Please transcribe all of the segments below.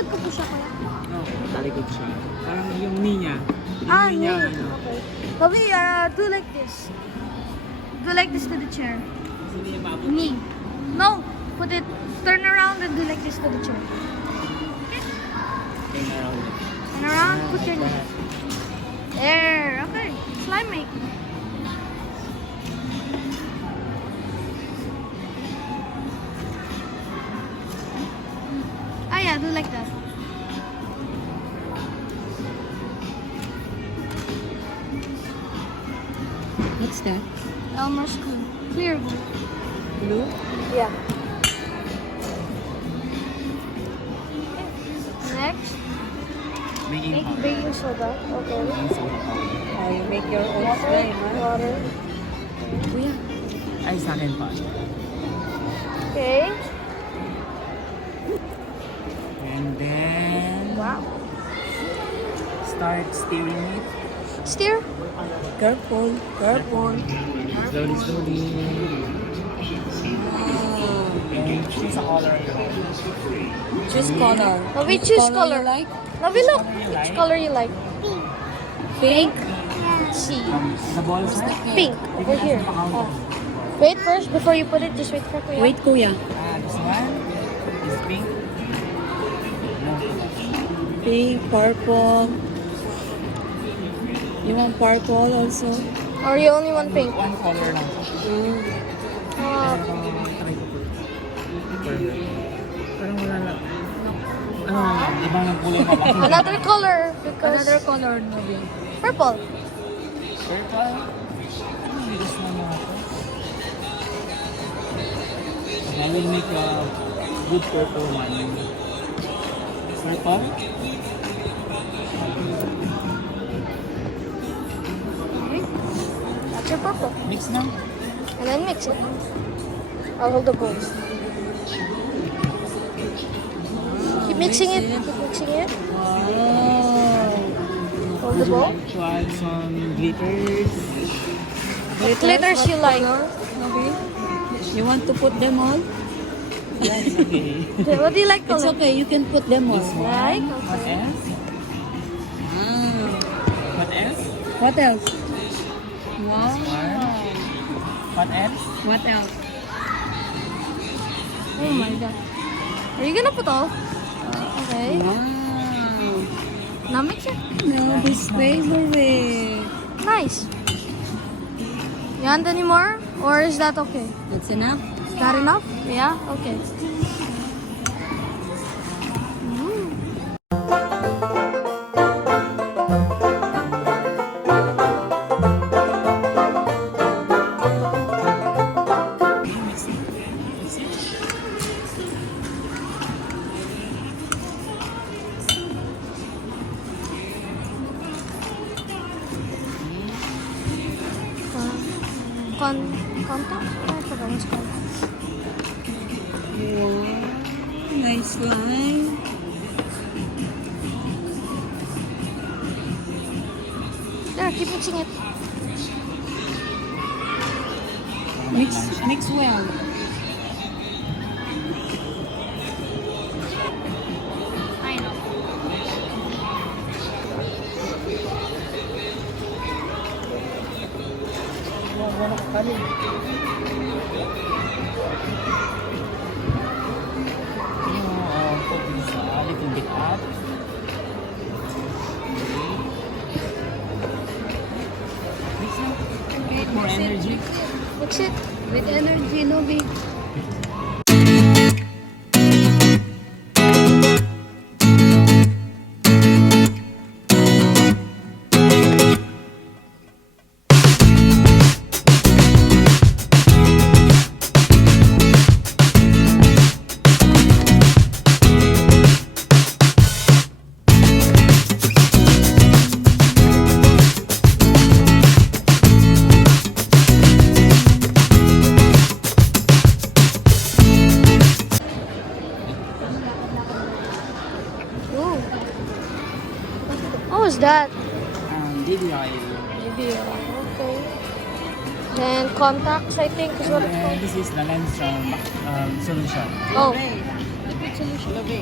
likod ko po siya kaya. No, talikod siya. Parang yung knee niya. Yung Ah, knee niya, knee. ano. Okay. Bobby, do like this. Do like this to the chair. Hindi niya maabot. Knee. No. Put it, turn around and do like this to the chair. Turn around. Turn around, put your knee. There. Okay. Slime make. Ah, yeah, do like that. What's that? Elmer's glue. Clear glue. Blue? Yeah. Next, Making make powder. baking soda. Okay. Making soda powder. Oh, you make your own Water. slime, huh? Water. Kuya. Ay, sa akin pa. Okay. And then, Wow. start stirring it. Stir. Careful. Careful. Slowly, slowly. And choose a color you want. Choose color. Now we choose you color. like? Now we look. color you Which like? color you like? Pink? See. The balls na? Pink. Over here. Oh. Wait first before you put it. Just wait for Kuya. Wait, kuya. This one is pink. No. Pink, purple. You want purple also? Or you only want pink? One color lang. Ah, Try ko po. Parang wala na. Ibang kulay pa lang. another color because Another color, Nobi. purple. Purple. Ano yung gusto mo ito? I will make a good purple one. Purple? Okay. That's your purple. Mix na. And then mix it. I'll hold the bowl. Keep mixing it. Keep mixing it. Oh. Hold the bowl. To add some glitters. What glitters you like? Nobi? You want to put them all? Yes, okay. Okay, what do you like It's color? okay, you can put them all. Like? What Okay. else? Ah. What else? What else? Wow. What else? What else? Oh my god. Are you gonna put all? Okay. Wow. Now mix it. Nobi's favorite. Nice. You want any more? Or is that okay? That's enough? Got enough? Yeah? Okay. Mm. Contact? I forgot what's called. Wow. Nice line. There, keep mixing it. Mix well. I know. Put this a little bit up. Mix na. Okay, More mix it. energy. Mix it. With energy, Nobi. Ooh. What was that? Baby oil. Maybe. Okay. Then contacts, I think, is what it's And called. this is the lens solution. Oh. Liquid solution. Labi.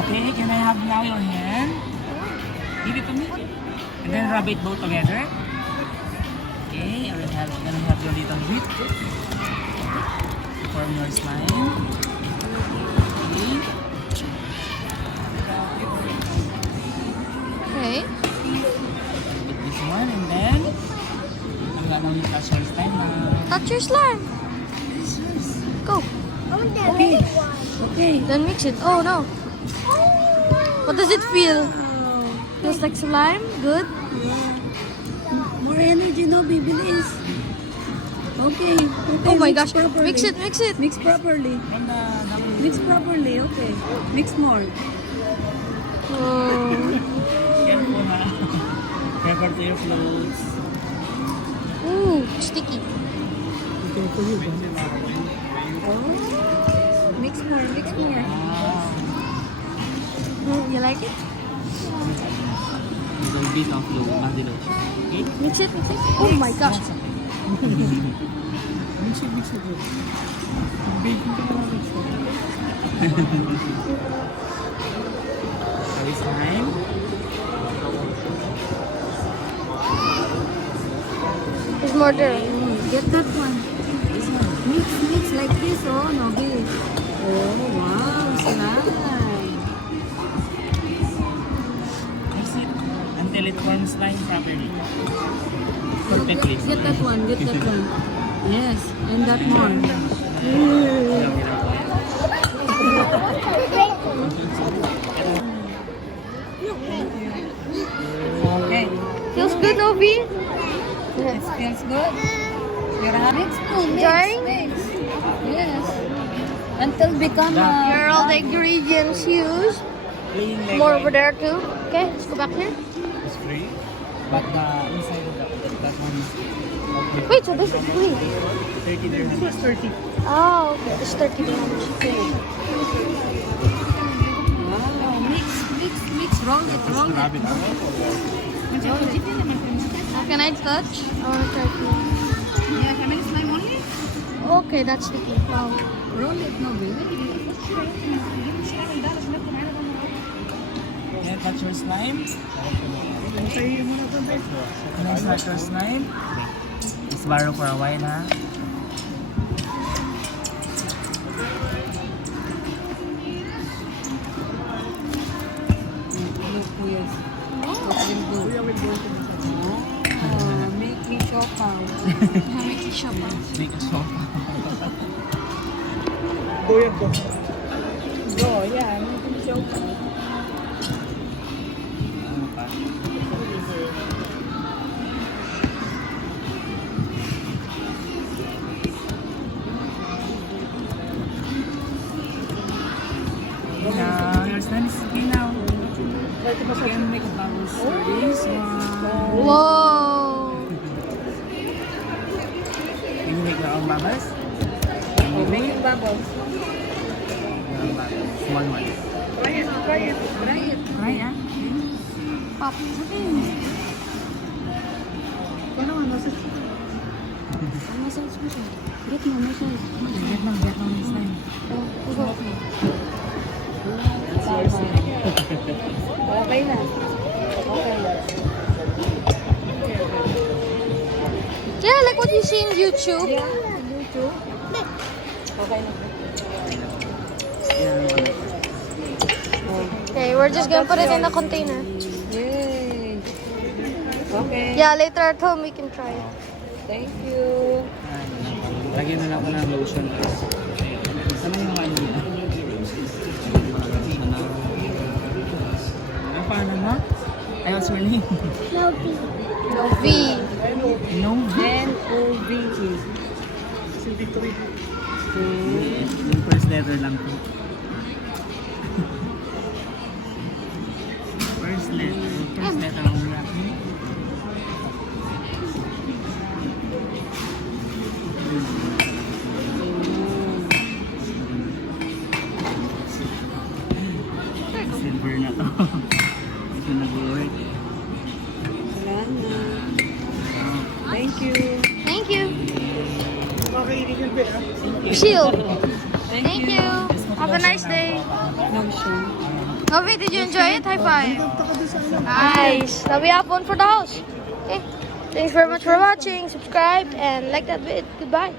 Okay, can I have now your hand? Give it to me. And then rub it both together. Okay, I will gonna have your little bit. Form your slime. Okay. Okay. With this one and then I'm gonna touch your slime now. Touch your slime. Go. Okay. Okay. Then mix it. Oh no. What does it feel? Feels like slime? Good? More energy, no, bibilis. Okay. Okay. Oh my mix gosh. properly. Mix it, mix it. Mix properly. From the number. Mix properly. Okay. Mix more. Oh. Careful ha. Careful to your floats. Ooh, sticky. Mix more. Mix more. Wow. You like it? Little bit of body lotion. Okay? Mix it, mix it. Oh my gosh. So this time, There's more there. Get that one. Mix like this. Oh, no, big. Oh, wow. Slime. mix it until it forms slime properly. Perfectly. Get that one. Get that one. Yes. And that more. Okay. Feels good, Novi? It feels good. You're having Enjoying? mix. Yes. Until become Here are all the ingredients used. Clean like More over there too. Okay, let's go back here. It's free. But the inside of that one is okay. Wait, so this is free. 30 dirhams. This was 30. Oh, okay. It's 30 dirhams. wow. Mix. Roll it. Grab it. Can I touch? I want to try to. Yeah, how many slime only? Okay, that's sticky. Wow. Roll it, no, baby. Can I touch your slime? Can I touch your slime? Just borrow for a while, ha? Look, yes. Kuya will go. Oh, make me shock out. Make it shop. Make a soap. Go, yeah, make me shock out. Ano pa? Now, your slime is okay now. You can make bubbles for this one. Whoa. Can you make your own bubbles? Oh, make bubbles. Your own bubbles. Small ones. Try it. Try, ah. Pop. Ano, massage? Massage mo siya. Get mo, massage. Get lang yung slime. That's yours. Okay na. Okay na. Yeah, like what you see in YouTube. Yeah, YouTube. Okay na. Okay, we're just gonna put it in the container. Yay. Okay. Yeah, later at home we can try it. Thank you. Lagyan na lang ako ng lotion. Saan yung mga ano niya? Ang paano mo? Ay, what's your name? Novi. No. N-O-V-E. Yung first letter lang po. First letter lang po. Silver na to. Ito nag-work. Salamat. Thank you. Thank you. Shield. Thank you. Have a nice day. Lotion. Novi, did you enjoy it? High five. Punta ka doon sa ano. Nice. Now we have fun for the house. Okay. Thanks very much for watching. Subscribe and like that video. Goodbye.